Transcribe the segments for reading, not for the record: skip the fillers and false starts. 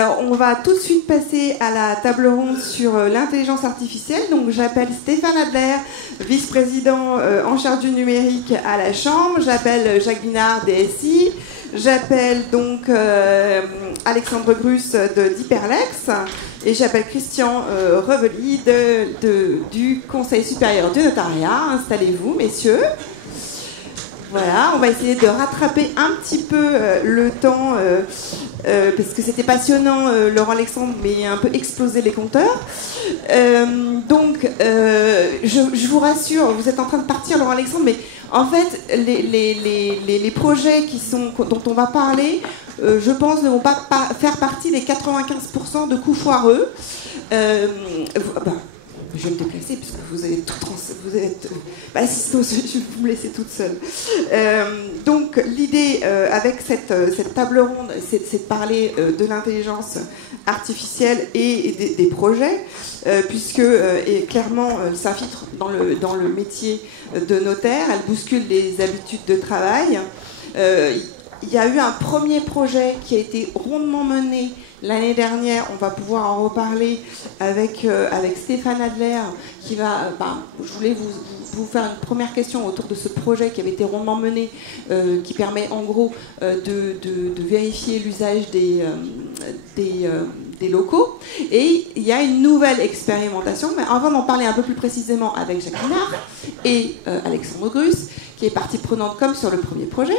Alors, on va tout de suite passer à la table ronde sur l'intelligence artificielle. Donc, j'appelle Stéphane Adler, vice-président en charge du numérique à la Chambre. J'appelle Jacques Binard, DSI. J'appelle donc Alexandre Grus d'Hyperlex. Et j'appelle Christian Revely du Conseil supérieur du notariat. Installez-vous, messieurs. Voilà, on va essayer de rattraper un petit peu le temps, parce que c'était passionnant, Laurent Alexandre, mais un peu explosé les compteurs. Je vous rassure, vous êtes en train de partir, Laurent Alexandre, mais en fait, les projets dont on va parler, je pense, ne vont pas faire partie des 95% de coups foireux. Je vais me déplacer puisque vous allez sinon je vais vous me laisser toute seule. Donc l'idée avec cette table ronde, c'est de parler de l'intelligence artificielle et des projets, puisque clairement ça filtre dans le métier de notaire, elle bouscule les habitudes de travail. Il y a eu un premier projet qui a été rondement mené l'année dernière. On va pouvoir en reparler avec Stéphane Adler, qui va. Je voulais vous faire une première question autour de ce projet qui avait été rondement mené, qui permet en gros de vérifier l'usage des locaux. Et il y a une nouvelle expérimentation, mais avant d'en parler un peu plus précisément avec Jacques Binard et Alexandre Grus, qui est partie prenante comme sur le premier projet.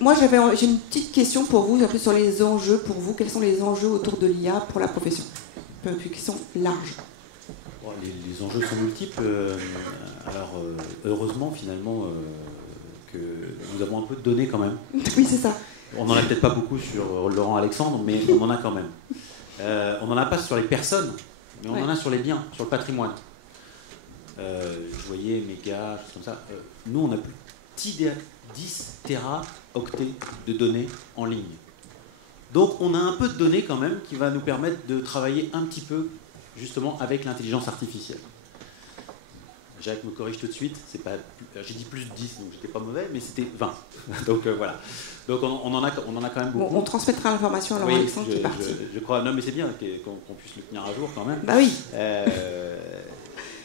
Moi, j'ai une petite question pour vous, un peu sur les enjeux pour vous. Quels sont les enjeux autour de l'IA pour la profession? Une question large. Bon, les enjeux sont multiples. Heureusement, finalement, que nous avons un peu de données quand même. Oui, c'est ça. On n'en a peut-être pas beaucoup sur Laurent Alexandre, mais on en a quand même. On n'en a pas sur les personnes, mais on en a sur les biens, sur le patrimoine. Je voyais méga, choses comme ça. Nous, on a plus de 10 téraoctets de données en ligne. Donc, on a un peu de données quand même qui va nous permettre de travailler un petit peu, justement, avec l'intelligence artificielle. Jacques me corrige tout de suite. J'ai dit plus de 10, donc j'étais pas mauvais, mais c'était 20. Donc, voilà. Donc, on en a quand même beaucoup. Bon, on transmettra l'information à Laurent Alexandre qui est parti. Je crois. Non, mais c'est bien qu'on puisse le tenir à jour quand même. Bah oui.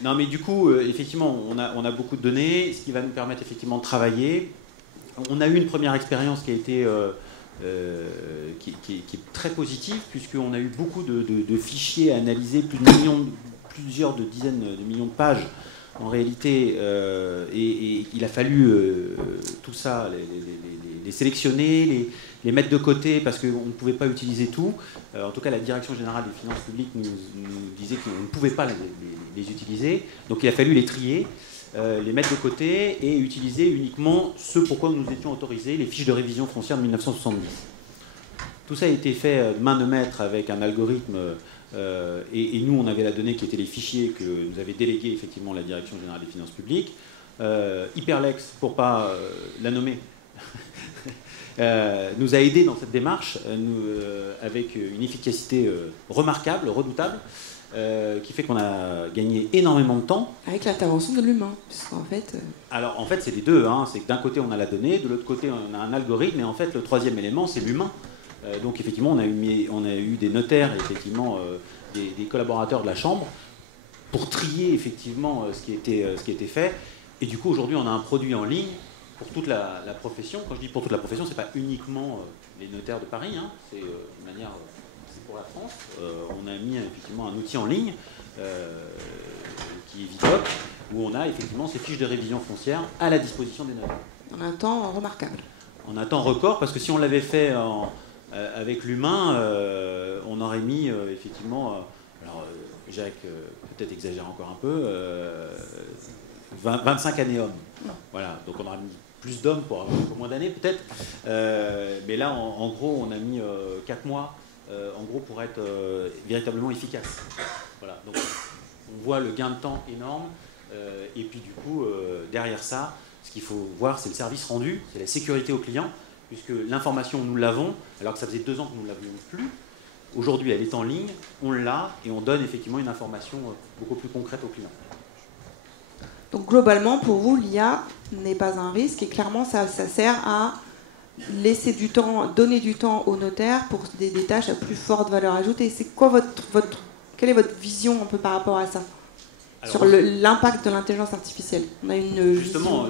Non, mais du coup, effectivement, on a beaucoup de données, ce qui va nous permettre effectivement de travailler. On a eu une première expérience qui a été qui est très positive, puisqu'on a eu beaucoup de fichiers à analyser, plusieurs dizaines de millions de pages en réalité, et il a fallu tout ça, les sélectionner, les mettre de côté parce qu'on ne pouvait pas utiliser tout. En tout cas, la Direction générale des finances publiques nous disait qu'on ne pouvait pas les utiliser. Donc il a fallu les trier, les mettre de côté et utiliser uniquement ce pourquoi nous étions autorisés, les fiches de révision foncière de 1970. Tout ça a été fait main de maître avec un algorithme, et nous on avait la donnée qui était les fichiers que nous avait délégués effectivement la Direction générale des finances publiques. Hyperlex, pour ne pas la nommer, nous a aidés dans cette démarche avec une efficacité remarquable, redoutable, qui fait qu'on a gagné énormément de temps. Avec l'intervention de l'humain, puisqu'en fait... Alors en fait c'est les deux, hein. C'est que d'un côté on a la donnée, de l'autre côté on a un algorithme, et en fait le troisième élément c'est l'humain. Donc effectivement on a eu des notaires, effectivement des collaborateurs de la Chambre, pour trier effectivement ce qui était fait. Et du coup aujourd'hui on a un produit en ligne pour toute la profession. Quand je dis pour toute la profession, c'est pas uniquement les notaires de Paris, hein. C'est de manière... pour la France, on a mis effectivement un outil en ligne qui est Vidoc, où on a effectivement ces fiches de révision foncière à la disposition des notaires. En un temps remarquable. En un temps record, parce que si on l'avait fait avec l'humain, on aurait mis effectivement... Jacques peut-être exagère encore un peu, 25 années hommes. Voilà, donc on aurait mis plus d'hommes pour avoir un peu moins d'années peut-être. Mais là, en gros, on a mis 4 mois en gros pour être véritablement efficace. Voilà, donc on voit le gain de temps énorme, et puis du coup derrière ça, ce qu'il faut voir, c'est le service rendu, c'est la sécurité au client, puisque l'information nous l'avons alors que ça faisait 2 ans que nous ne l'avions plus. Aujourd'hui elle est en ligne, on l'a, et on donne effectivement une information beaucoup plus concrète au client. Donc globalement pour vous l'IA n'est pas un risque, et clairement ça sert à laisser du temps, donner du temps aux notaires pour des tâches à plus forte valeur ajoutée. C'est quoi quelle est votre vision un peu par rapport à ça? Alors, sur l'impact de l'intelligence artificielle. On a une justement,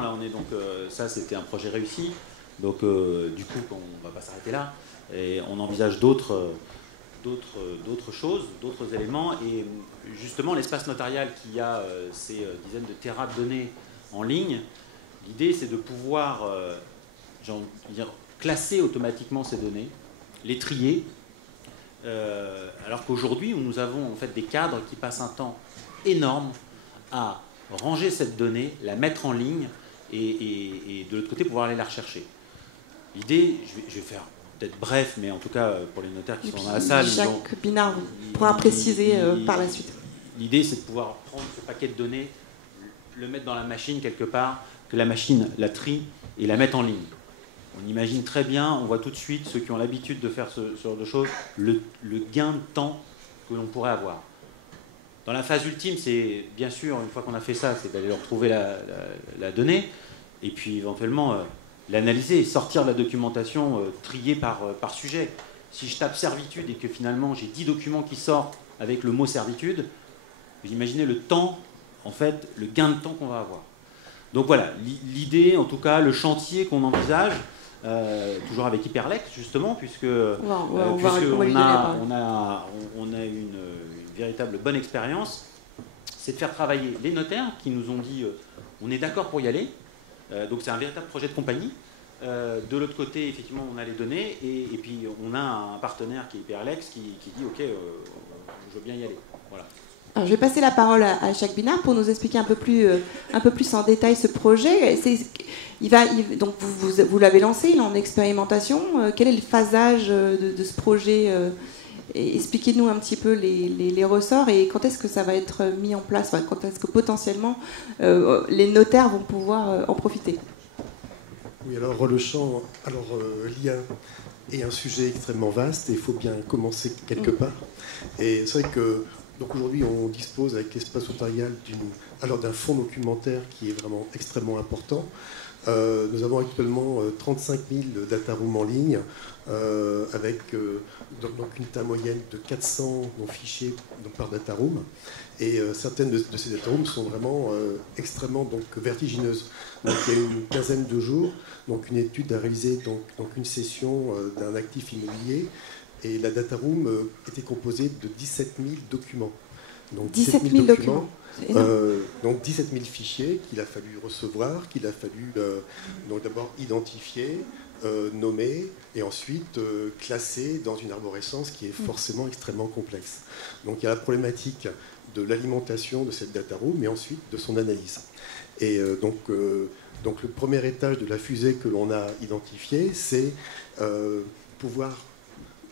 là, on est donc ça, c'était un projet réussi. Donc, du coup, on va pas s'arrêter là. Et on envisage d'autres choses, d'autres éléments. Et justement, l'espace notarial qui a ces dizaines de téras de données en ligne, l'idée, c'est de pouvoir classer automatiquement ces données, les trier. Alors qu'aujourd'hui, nous avons en fait des cadres qui passent un temps énorme à ranger cette donnée, la mettre en ligne et de l'autre côté pouvoir aller la rechercher. L'idée, je vais faire peut-être bref, mais en tout cas pour les notaires qui sont dans la salle, Jacques Binard pourra préciser par la suite. L'idée, c'est de pouvoir prendre ce paquet de données, le mettre dans la machine quelque part, que la machine la trie et la mette en ligne. On imagine très bien, on voit tout de suite, ceux qui ont l'habitude de faire ce genre de choses, le gain de temps que l'on pourrait avoir. Dans la phase ultime, c'est bien sûr, une fois qu'on a fait ça, c'est d'aller retrouver la donnée, et puis éventuellement l'analyser, sortir de la documentation triée par sujet. Si je tape servitude et que finalement j'ai 10 documents qui sortent avec le mot servitude, vous imaginez le temps, en fait, le gain de temps qu'on va avoir. Donc voilà, l'idée, en tout cas, le chantier qu'on envisage, toujours avec Hyperlex justement, puisque on a une véritable bonne expérience, c'est de faire travailler les notaires qui nous ont dit on est d'accord pour y aller, donc c'est un véritable projet de compagnie. De l'autre côté, effectivement, on a les données et puis on a un partenaire qui est Hyperlex qui dit ok, je veux bien y aller. Voilà. Alors, je vais passer la parole à Jacques Binard pour nous expliquer un peu plus en détail ce projet. Donc vous l'avez lancé, il est en expérimentation. Quel est le phasage de ce projet? Expliquez-nous un petit peu les ressorts et quand est-ce que ça va être mis en place, quand est-ce que potentiellement les notaires vont pouvoir en profiter? Oui, alors l'IA est un sujet extrêmement vaste et il faut bien commencer quelque part. Et c'est vrai que donc aujourd'hui, on dispose avec l'espace notarial d'un fonds documentaire qui est vraiment extrêmement important. Nous avons actuellement 35 000 data rooms en ligne, avec donc une taille moyenne de 400 fichiers par data room. Et certaines de ces data rooms sont vraiment extrêmement vertigineuses. Donc il y a une quinzaine de jours, donc une étude à réaliser, donc une session d'un actif immobilier. Et la data room était composée de 17 000 documents. Donc 17 000 documents. Donc 17 000 fichiers qu'il a fallu recevoir, qu'il a fallu donc d'abord identifier, nommer et ensuite classer dans une arborescence qui est forcément extrêmement complexe. Donc il y a la problématique de l'alimentation de cette data room, mais ensuite de son analyse. Et donc le premier étage de la fusée que l'on a identifié, c'est pouvoir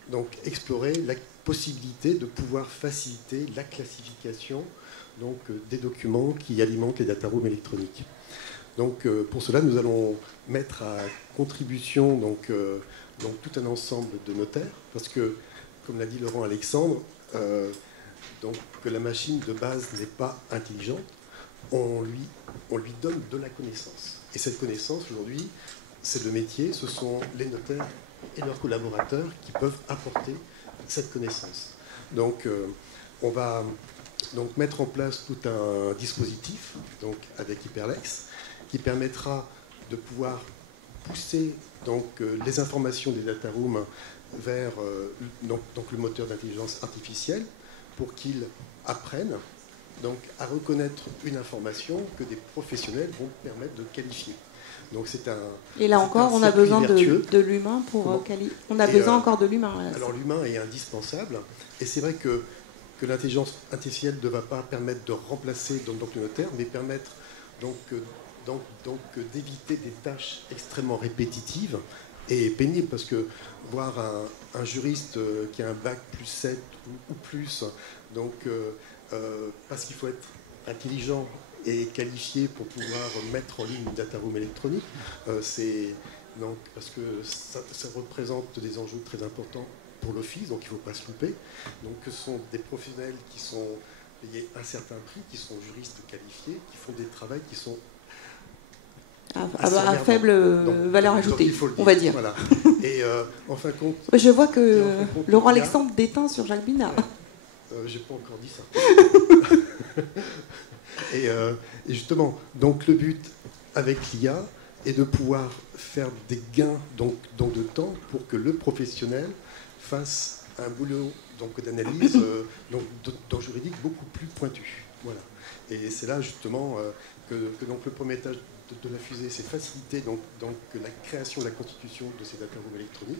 donc explorer la possibilité de pouvoir faciliter la classification donc, des documents qui alimentent les data rooms électroniques. Donc pour cela, nous allons mettre à contribution donc tout un ensemble de notaires, parce que, comme l'a dit Laurent Alexandre, donc que la machine de base n'est pas intelligente, on lui donne de la connaissance. Et cette connaissance, aujourd'hui, c'est le métier, ce sont les notaires et leurs collaborateurs qui peuvent apporter cette connaissance. Donc on va donc mettre en place tout un dispositif donc, avec Hyperlex qui permettra de pouvoir pousser donc, les informations des data rooms vers donc le moteur d'intelligence artificielle pour qu'ils apprennent donc, à reconnaître une information que des professionnels vont permettre de qualifier. Donc et là encore, on a besoin de l'humain pour qualifier. On a besoin encore de l'humain. Alors l'humain est indispensable. Et c'est vrai que l'intelligence artificielle ne va pas permettre de remplacer donc, le notaire, mais permettre donc d'éviter des tâches extrêmement répétitives et pénibles. Parce que voir un juriste qui a un bac plus 7 ou plus, donc, parce qu'il faut être intelligent et qualifié pour pouvoir mettre en ligne une data room électronique, donc, parce que ça représente des enjeux très importants pour l'office, donc il ne faut pas se louper. Donc ce sont des professionnels qui sont payés un certain prix, qui sont juristes qualifiés, qui font des travaux qui sont à faible valeur ajoutée, il faut le on va dire. Voilà. Et en fin de compte... Je vois que Laurent Alexandre déteint sur Jacques Binard. J'ai pas encore dit ça. Et justement, donc le but avec l'IA est de pouvoir faire des gains donc de temps pour que le professionnel fasse un boulot d'analyse donc juridique beaucoup plus pointu. Voilà. Et c'est là justement que donc le premier étage de la fusée, c'est faciliter donc la création, la constitution de ces data-rooms électroniques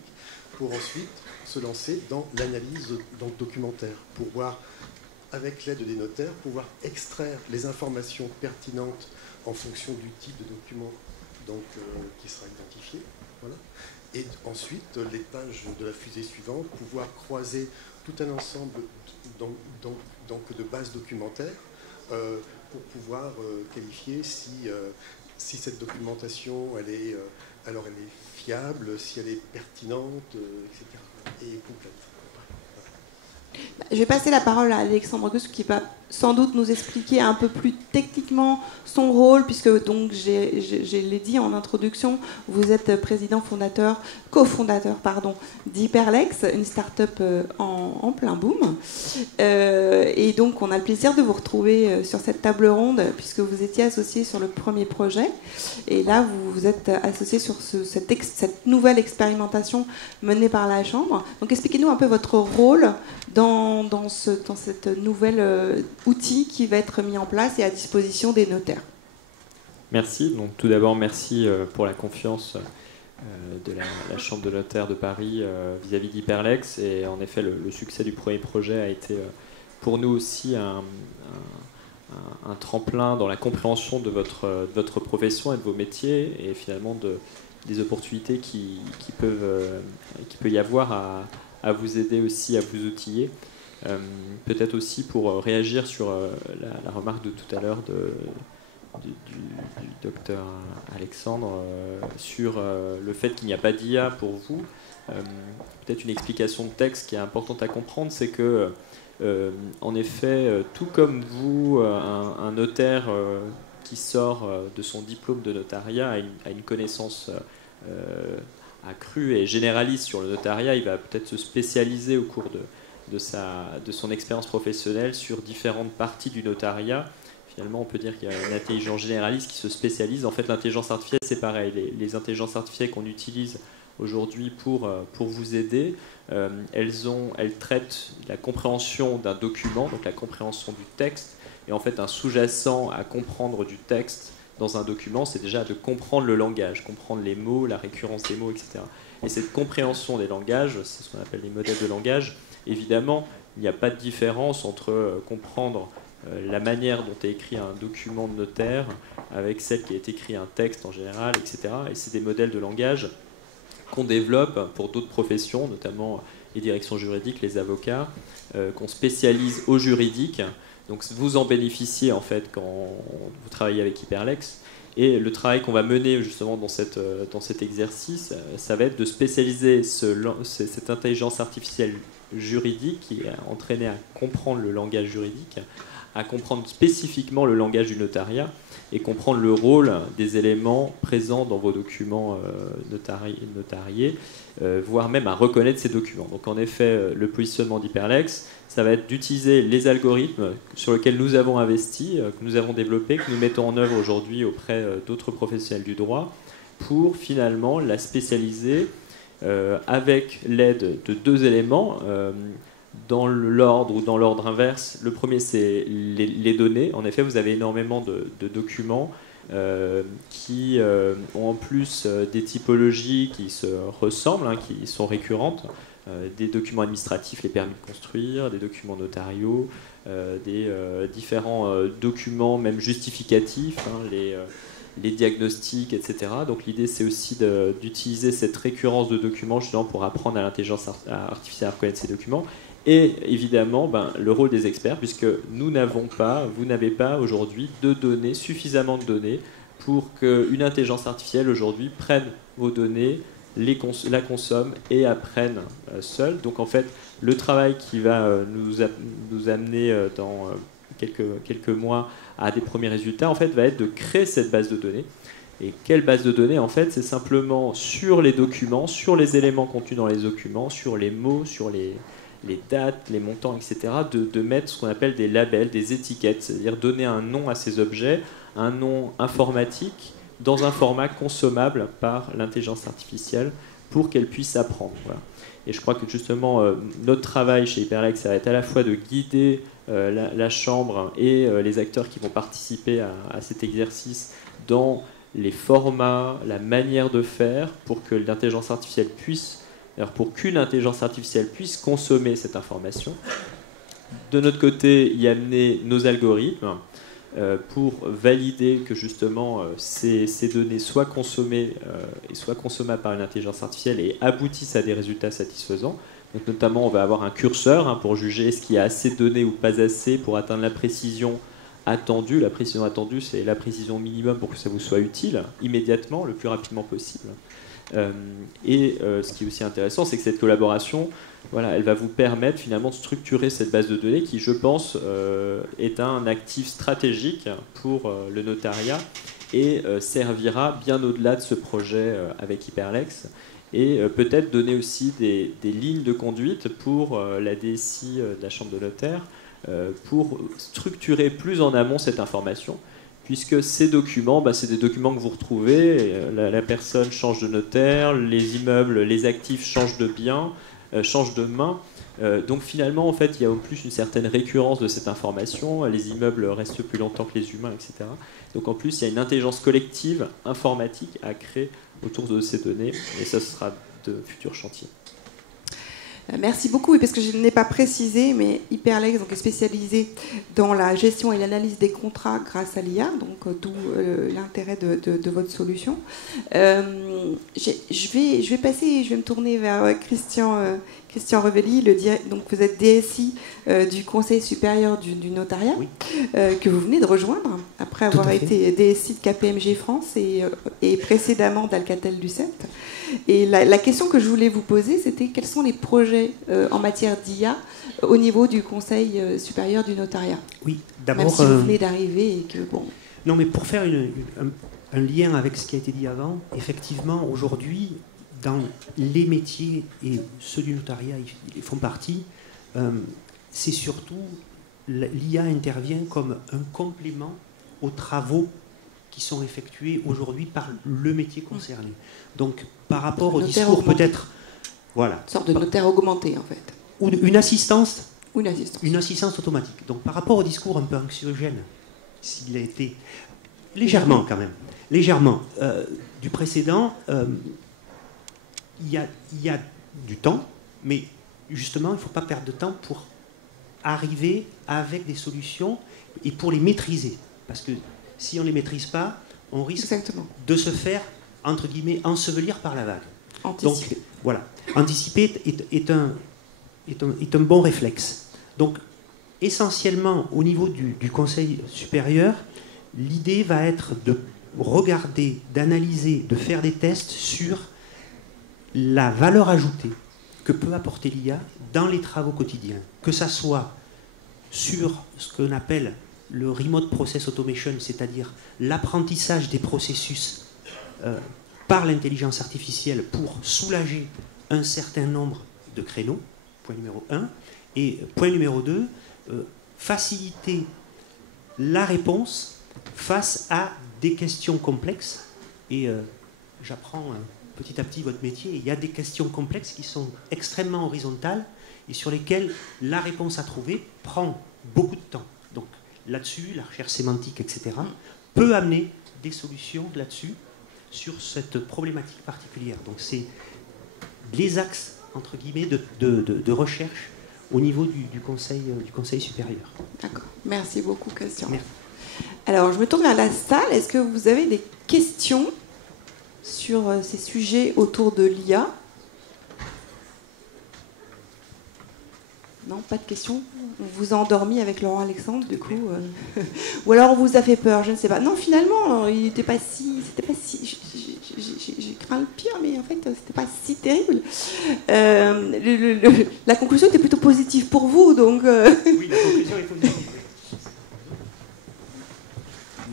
pour ensuite se lancer dans l'analyse documentaire, pour voir, avec l'aide des notaires, pouvoir extraire les informations pertinentes en fonction du type de document qui sera identifié. Voilà. Et ensuite, l'étage de la fusée suivante, pouvoir croiser tout un ensemble de bases documentaires pour pouvoir qualifier si cette documentation elle est fiable, si elle est pertinente, etc. et complète. Je vais passer la parole à Alexandre Gus qui va sans doute nous expliquer un peu plus techniquement son rôle, puisque donc je l'ai dit en introduction, vous êtes président cofondateur d'Hyperlex, une start-up en plein boom. Et donc on a le plaisir de vous retrouver sur cette table ronde, puisque vous étiez associé sur le premier projet. Et là, vous vous êtes associé sur cette nouvelle expérimentation menée par la Chambre. Donc expliquez-nous un peu votre rôle dans cette nouvelle outil qui va être mis en place et à disposition des notaires. Merci. Donc, tout d'abord, merci pour la confiance de la Chambre de notaires de Paris vis-à-vis d'Hyperlex. Et en effet, le succès du premier projet a été pour nous aussi un tremplin dans la compréhension de votre profession et de vos métiers et finalement des opportunités qui peut y avoir à vous aider aussi, à vous outiller. Peut-être aussi pour réagir sur la remarque de tout à l'heure du docteur Alexandre sur le fait qu'il n'y a pas d'IA pour vous. Peut-être une explication de texte qui est importante à comprendre, c'est que en effet, tout comme vous, un notaire qui sort de son diplôme de notariat a une connaissance accrue et généraliste sur le notariat, il va peut-être se spécialiser au cours de son expérience professionnelle sur différentes parties du notariat. Finalement, on peut dire qu'il y a une intelligence généraliste qui se spécialise. En fait, l'intelligence artificielle, c'est pareil. Les intelligences artificielles qu'on utilise aujourd'hui pour vous aider, elles traitent la compréhension d'un document, donc la compréhension du texte. Et en fait, un sous-jacent à comprendre du texte dans un document, c'est déjà de comprendre le langage, comprendre les mots, la récurrence des mots, etc. Et cette compréhension des langages, c'est ce qu'on appelle les modèles de langage. Évidemment, il n'y a pas de différence entre comprendre la manière dont est écrit un document de notaire avec celle qui est écrit un texte en général, etc. Et c'est des modèles de langage qu'on développe pour d'autres professions, notamment les directions juridiques, les avocats, qu'on spécialise au juridique. Donc vous en bénéficiez en fait quand vous travaillez avec Hyperlex. Et le travail qu'on va mener justement dans cet exercice, ça va être de spécialiser cette intelligence artificielle juridique qui est entraînée à comprendre le langage juridique, à comprendre spécifiquement le langage du notariat et comprendre le rôle des éléments présents dans vos documents notariés, voire même à reconnaître ces documents. Donc en effet, le positionnement d'Hyperlex, ça va être d'utiliser les algorithmes sur lesquels nous avons investi, que nous avons développés, que nous mettons en œuvre aujourd'hui auprès d'autres professionnels du droit, pour finalement la spécialiser avec l'aide de deux éléments, dans l'ordre ou dans l'ordre inverse. Le premier, c'est les données. En effet, vous avez énormément de documents qui ont en plus des typologies qui se ressemblent, qui sont récurrentes. Des documents administratifs, les permis de construire, des documents notariaux, des différents documents, même justificatifs, les diagnostics, etc. Donc l'idée, c'est aussi d'utiliser cette récurrence de documents justement pour apprendre à l'intelligence artificielle à reconnaître ces documents. Et évidemment, le rôle des experts, puisque vous n'avez pas aujourd'hui suffisamment de données pour qu'une intelligence artificielle aujourd'hui prenne vos données, la consomme et apprenne seule. Donc en fait, le travail qui va nous amener dans quelques mois à des premiers résultats, en fait, va être de créer cette base de données Et quelle base de données? En fait, c'est simplement sur les documents, sur les éléments contenus dans les documents, sur les mots, sur les dates, les montants, etc., de mettre ce qu'on appelle des labels, des étiquettes, c'est-à-dire donner un nom à ces objets, un nom informatique, dans un format consommable par l'intelligence artificielle pour qu'elle puisse apprendre. Voilà. Et je crois que justement, notre travail chez Hyperlex, ça va être à la fois de guider la Chambre et les acteurs qui vont participer à cet exercice dans les formats, la manière de faire pour que l'intelligence artificielle puisse, pour qu'une intelligence artificielle puisse consommer cette information. De notre côté, y amener nos algorithmes pour valider que justement ces données soient consommées et soient consommables par une intelligence artificielle et aboutissent à des résultats satisfaisants. Donc notamment, on va avoir un curseur pour juger est-ce qu'il y a assez de données ou pas assez pour atteindre la précision attendue. La précision attendue, c'est la précision minimum pour que ça vous soit utile immédiatement, le plus rapidement possible. Ce qui est aussi intéressant, c'est que cette collaboration, voilà, elle va vous permettre finalement de structurer cette base de données qui, je pense, est un actif stratégique pour le notariat et servira bien au-delà de ce projet avec Hyperlex et peut-être donner aussi des lignes de conduite pour la DSI de la Chambre de notaire pour structurer plus en amont cette information. Puisque ces documents, c'est des documents que vous retrouvez, la personne change de notaire, les immeubles, les actifs changent de bien, changent de main. Donc finalement, en fait, il y a au plus une certaine récurrence de cette information, les immeubles restent plus longtemps que les humains, etc. Donc en plus, il y a une intelligence collective informatique à créer autour de ces données, et ça sera de futurs chantiers. Merci beaucoup, parce que je n'ai pas précisé, mais Hyperlex est spécialisé dans la gestion et l'analyse des contrats grâce à l'IA, donc d'où l'intérêt de votre solution. Je vais me tourner vers Christian Revelli, donc vous êtes DSI du Conseil supérieur du notariat, oui. Que vous venez de rejoindre après avoir été DSI de KPMG France et précédemment d'Alcatel-Lucent. Et la question que je voulais vous poser, c'était quels sont les projets en matière d'IA au niveau du Conseil supérieur du notariat? Oui, d'abord. Même si vous venez d'arriver et que bon. Non, mais pour faire un lien avec ce qui a été dit avant, effectivement, aujourd'hui, dans les métiers et ceux du notariat, ils font partie. C'est surtout l'IA intervient comme un complément aux travaux qui sont effectués aujourd'hui par le métier concerné. Donc, par rapport au discours peut-être... Voilà. Une sorte de notaire augmenté, en fait. Ou une assistance. Ou une assistance. Une assistance automatique. Donc, par rapport au discours un peu anxiogène, s'il a été... Légèrement, quand même. Légèrement. Du précédent, il y a du temps, mais justement, il ne faut pas perdre de temps pour arriver avec des solutions et pour les maîtriser. Parce que si on ne les maîtrise pas, on risque de se faire, entre guillemets, ensevelir par la vague. Anticiper. Donc, voilà. Anticiper est un bon réflexe. Donc, essentiellement, au niveau du Conseil supérieur, l'idée va être de regarder, d'analyser, de faire des tests sur la valeur ajoutée que peut apporter l'IA dans les travaux quotidiens. Que ça soit sur ce qu'on appelle le remote process automation, c'est-à-dire l'apprentissage des processus par l'intelligence artificielle pour soulager un certain nombre de créneaux, point numéro 1. Et point numéro 2, faciliter la réponse face à des questions complexes. Et j'apprends petit à petit votre métier. Il y a des questions complexes qui sont extrêmement horizontales et sur lesquelles la réponse à trouver prend beaucoup de temps. Donc là-dessus, la recherche sémantique, etc., peut amener des solutions là-dessus, sur cette problématique particulière. Donc c'est les axes, entre guillemets, de recherche au niveau du conseil supérieur. D'accord. Merci beaucoup, Christian. Merci. Alors, je me tourne vers la salle. Est-ce que vous avez des questions sur ces sujets autour de l'IA? Non, pas de questions. On vous a endormi avec Laurent Alexandre, du coup. Ou alors on vous a fait peur, je ne sais pas. Non, finalement, il n'était pas si... C'était pas si... J'ai craint le pire, mais en fait, c'était pas si terrible. La conclusion était plutôt positive pour vous, donc... Oui, la conclusion est positive.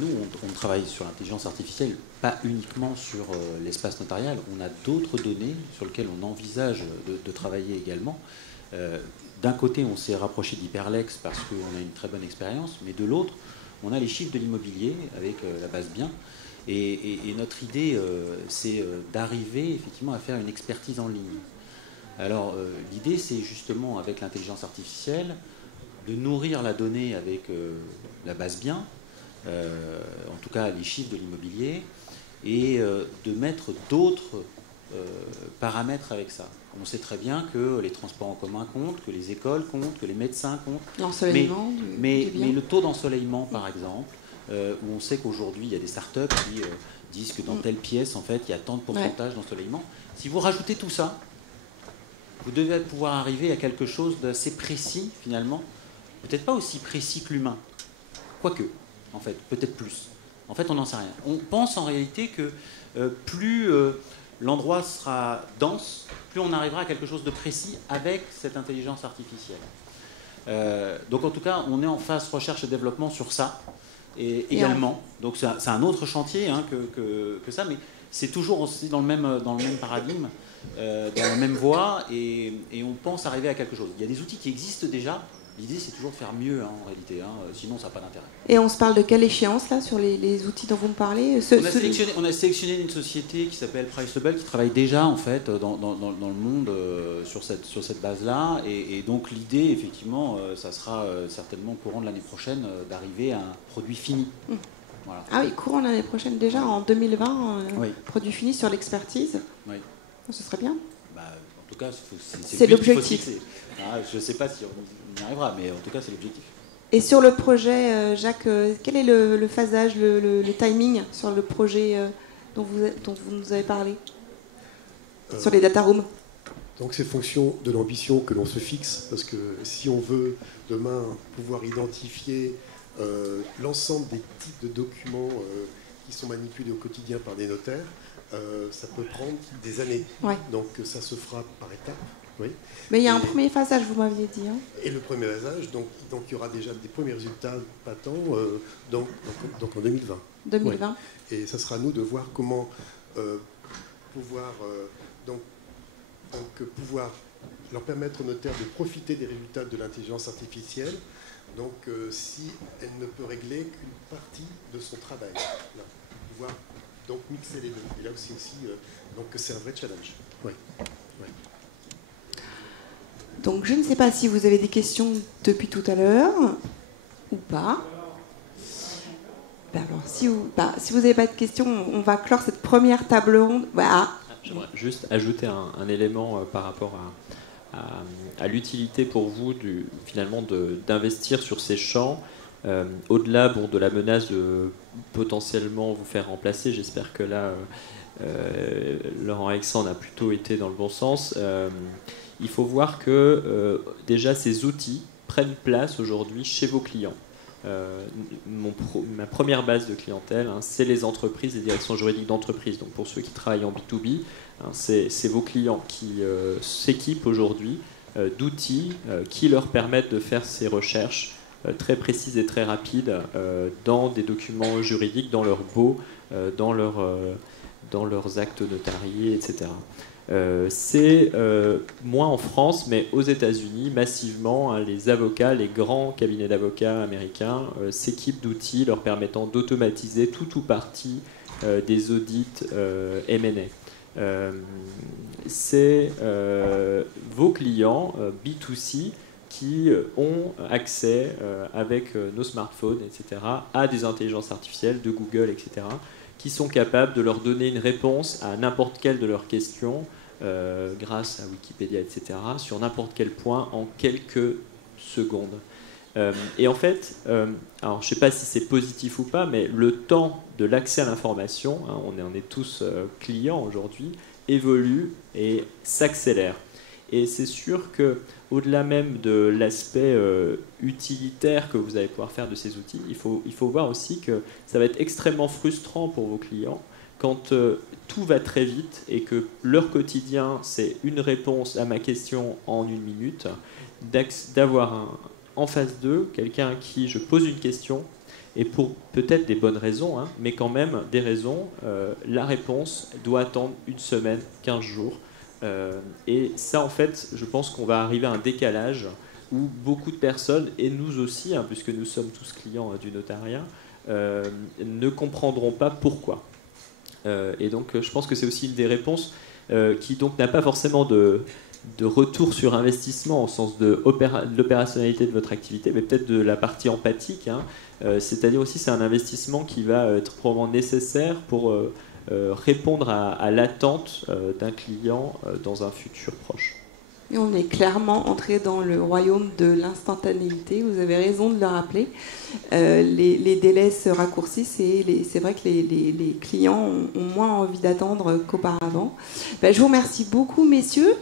Nous, on travaille sur l'intelligence artificielle, pas uniquement sur l'espace notarial. On a d'autres données sur lesquelles on envisage de travailler également. D'un côté, on s'est rapproché d'Hyperlex parce qu'on a une très bonne expérience, mais de l'autre, on a les chiffres de l'immobilier avec la base biens. Et notre idée, c'est d'arriver effectivement à faire une expertise en ligne. Alors, l'idée, c'est justement, avec l'intelligence artificielle, de nourrir la donnée avec la base biens, en tout cas les chiffres de l'immobilier, et de mettre d'autres paramètres avec ça. On sait très bien que les transports en commun comptent, que les écoles comptent, que les médecins comptent. L'ensoleillement mais le taux d'ensoleillement, par exemple, où on sait qu'aujourd'hui, il y a des startups qui disent que dans telle pièce, en fait, il y a tant de pourcentage d'ensoleillement. Si vous rajoutez tout ça, vous devez pouvoir arriver à quelque chose d'assez précis, finalement. Peut-être pas aussi précis que l'humain. Quoique, en fait, peut-être plus. En fait, on n'en sait rien. On pense en réalité que plus l'endroit sera dense, plus on arrivera à quelque chose de précis avec cette intelligence artificielle. Donc en tout cas, on est en phase recherche et développement sur ça également. Donc c'est un autre chantier hein, que ça, mais c'est toujours aussi dans le même paradigme, dans la même voie, et on pense arriver à quelque chose. Il y a des outils qui existent déjà. L'idée, c'est toujours de faire mieux, hein, en réalité. Hein, sinon, ça n'a pas d'intérêt. Et on se parle de quelle échéance, là, sur les outils dont vous me parlez? On a sélectionné une société qui s'appelle Priceable, qui travaille déjà, en fait, dans le monde sur cette base-là. Et donc, l'idée, effectivement, ça sera certainement au courant de l'année prochaine d'arriver à un produit fini. Voilà. Ah oui, courant l'année prochaine, déjà, en 2020, oui. Produit fini sur l'expertise. Oui. Ce serait bien. Bah, en tout cas, c'est l'objectif. Je ne sais pas si on y arrivera, mais en tout cas, c'est l'objectif. Et sur le projet, Jacques, quel est le phasage, le timing sur le projet dont vous nous avez parlé sur les data rooms? Donc c'est fonction de l'ambition que l'on se fixe, parce que si on veut demain pouvoir identifier l'ensemble des types de documents qui sont manipulés au quotidien par des notaires, ça peut prendre des années. Ouais. Donc ça se fera par étapes. Oui. Mais il y a un premier phasage, vous m'aviez dit. Hein. Et le premier phasage, donc il y aura déjà des premiers résultats patents donc en 2020. 2020. Ouais. Et ça sera à nous de voir comment pouvoir pouvoir leur permettre aux notaires de profiter des résultats de l'intelligence artificielle. Donc si elle ne peut régler qu'une partie de son travail, là, pouvoir donc mixer les deux. Et là aussi donc c'est un vrai challenge. Oui. Oui. Donc je ne sais pas si vous avez des questions depuis tout à l'heure ou pas. Ben alors, si vous n'avez pas de questions, on va clore cette première table ronde. Voilà. J'aimerais juste ajouter un élément par rapport à l'utilité pour vous finalement d'investir sur ces champs. Au-delà de la menace de potentiellement vous faire remplacer, j'espère que là Laurent Alexandre a plutôt été dans le bon sens. Il faut voir que déjà ces outils prennent place aujourd'hui chez vos clients. Ma première base de clientèle, hein, c'est les entreprises, les directions juridiques d'entreprises. Donc pour ceux qui travaillent en B2B, hein, c'est vos clients qui s'équipent aujourd'hui d'outils qui leur permettent de faire ces recherches très précises et très rapides dans des documents juridiques, dans leurs baux, dans leurs actes notariés, etc. C'est moins en France, mais aux États-Unis, massivement, hein, les avocats, les grands cabinets d'avocats américains s'équipent d'outils leur permettant d'automatiser tout ou partie des audits M&A. C'est vos clients B2C qui ont accès avec nos smartphones, etc., à des intelligences artificielles de Google, etc., qui sont capables de leur donner une réponse à n'importe quelle de leurs questions grâce à Wikipédia, etc., sur n'importe quel point en quelques secondes. Et en fait, alors je ne sais pas si c'est positif ou pas, mais le temps de l'accès à l'information, hein, on est tous clients aujourd'hui, évolue et s'accélère. Et c'est sûr qu'au-delà même de l'aspect utilitaire que vous allez pouvoir faire de ces outils, il faut voir aussi que ça va être extrêmement frustrant pour vos clients quand tout va très vite et que leur quotidien, c'est une réponse à ma question en 1 minute, d'avoir en face d'eux quelqu'un à qui je pose une question et pour peut-être des bonnes raisons, hein, mais quand même des raisons, la réponse doit attendre une semaine, 15 jours. Et ça, en fait, je pense qu'on va arriver à un décalage où beaucoup de personnes, et nous aussi, hein, puisque nous sommes tous clients du notariat, ne comprendront pas pourquoi. Et donc, je pense que c'est aussi une des réponses qui donc n'a pas forcément de retour sur investissement au sens de l'opérationnalité de votre activité, mais peut-être de la partie empathique. Hein. C'est-à-dire aussi, c'est un investissement qui va être probablement nécessaire pour répondre à l'attente d'un client dans un futur proche. Et on est clairement entré dans le royaume de l'instantanéité, vous avez raison de le rappeler. Les délais se raccourcissent et c'est vrai que les clients ont moins envie d'attendre qu'auparavant. Je vous remercie beaucoup, messieurs.